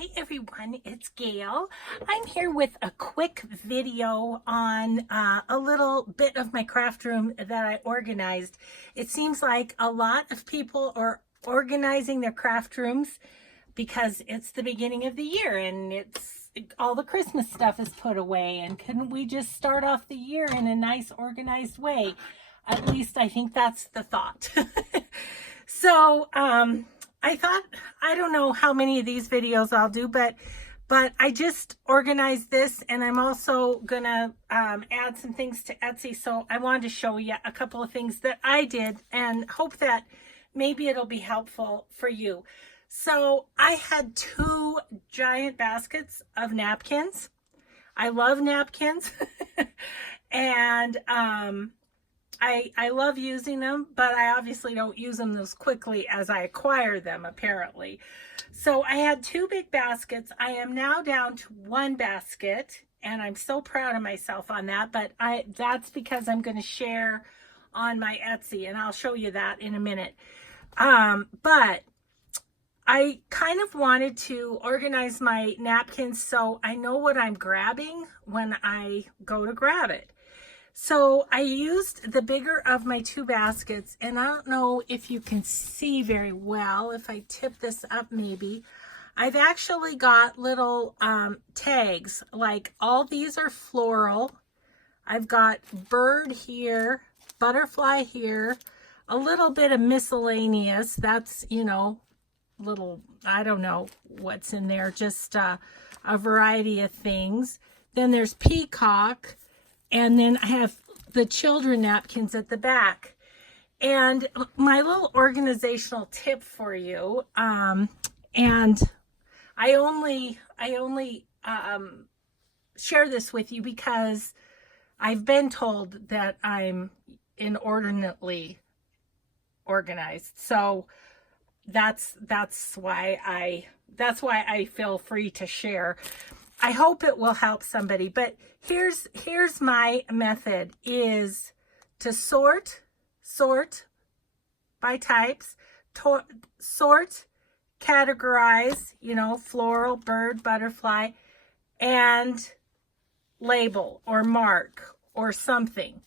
Hi everyone, it's Gail. I'm here with a quick video on a little bit of my craft room that I organized. It seems like a lot of people are organizing their craft rooms because it's the beginning of the year and it's all the Christmas stuff is put away, and couldn't we just start off the year in a nice organized way? At least I think that's the thought. So I thought, I don't know how many of these videos I'll do, but I just organized this, and I'm also gonna add some things to Etsy. So I wanted to show you a couple of things that I did and hope that maybe it'll be helpful for you. So I had 2 giant baskets of napkins. I love napkins. And I love using them, but I obviously don't use them as quickly as I acquire them, apparently. So I had 2 big baskets. I am now down to 1 basket, and I'm so proud of myself on that, but that's because I'm going to share on my Etsy, and I'll show you that in a minute. But I kind of wanted to organize my napkins so I know what I'm grabbing when I go to grab it. So I used the bigger of my 2 baskets, and I don't know if you can see very well. If I tip this up, maybe. I've actually got little tags, like all these are floral. I've got bird here, butterfly here, a little bit of miscellaneous. That's, you know, little, I don't know what's in there, just a variety of things. Then there's peacock. And then I have the children napkins at the back. And my little organizational tip for you, and I only share this with you because I've been told that I'm inordinately organized. So that's why I feel free to share. I hope it will help somebody, but here's my method, is to sort by types, sort, categorize, you know, floral, bird, butterfly, and label or mark or something.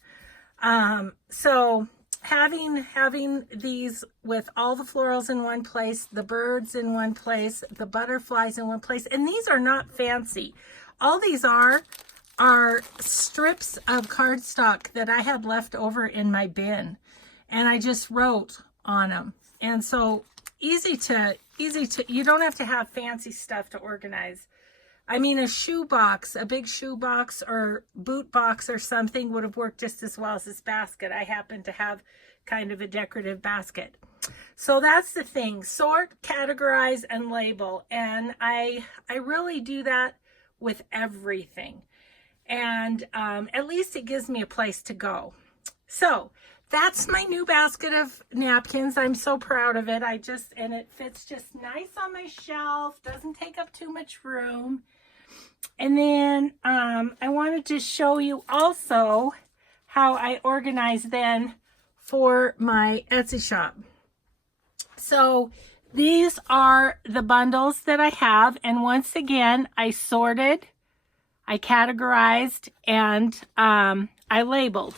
So having these with all the florals in one place, the birds in one place, the butterflies in one place, and these are not fancy. All these are strips of cardstock that I had left over in my bin, and I just wrote on them. And so easy to, you don't have to have fancy stuff to organize. I mean, a shoe box, a big shoe box or boot box or something would have worked just as well as this basket. I happen to have kind of a decorative basket. So that's the thing, sort, categorize, and label. And I really do that with everything. And at least it gives me a place to go. So that's my new basket of napkins. I'm so proud of it. And it fits just nice on my shelf, doesn't take up too much room. And then I wanted to show you also how I organize then for my Etsy shop. So these are the bundles that I have, and once again I sorted, I categorized, and I labeled.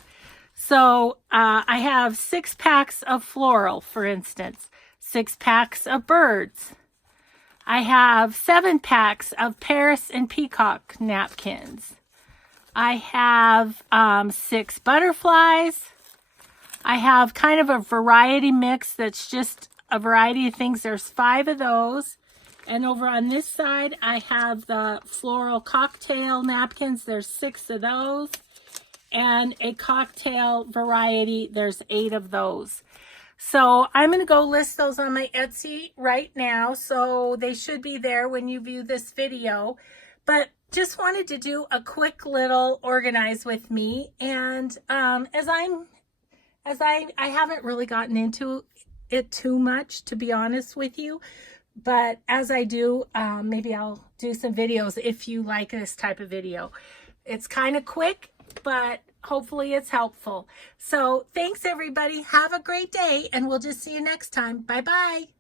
So I have 6 packs of floral, for instance, 6 packs of birds. I have 7 packs of Paris and peacock napkins. I have 6 butterflies. I have kind of a variety mix that's just a variety of things. There's 5 of those. And over on this side, I have the floral cocktail napkins. There's 6 of those. And a cocktail variety, there's 8 of those. So I'm going to go list those on my Etsy right now. So they should be there when you view this video. But just wanted to do a quick little organize with me. And I haven't really gotten into it too much, to be honest with you. But as I do, maybe I'll do some videos if you like this type of video. It's kind of quick, but hopefully it's helpful. So thanks everybody. Have a great day, and we'll just see you next time. Bye-bye.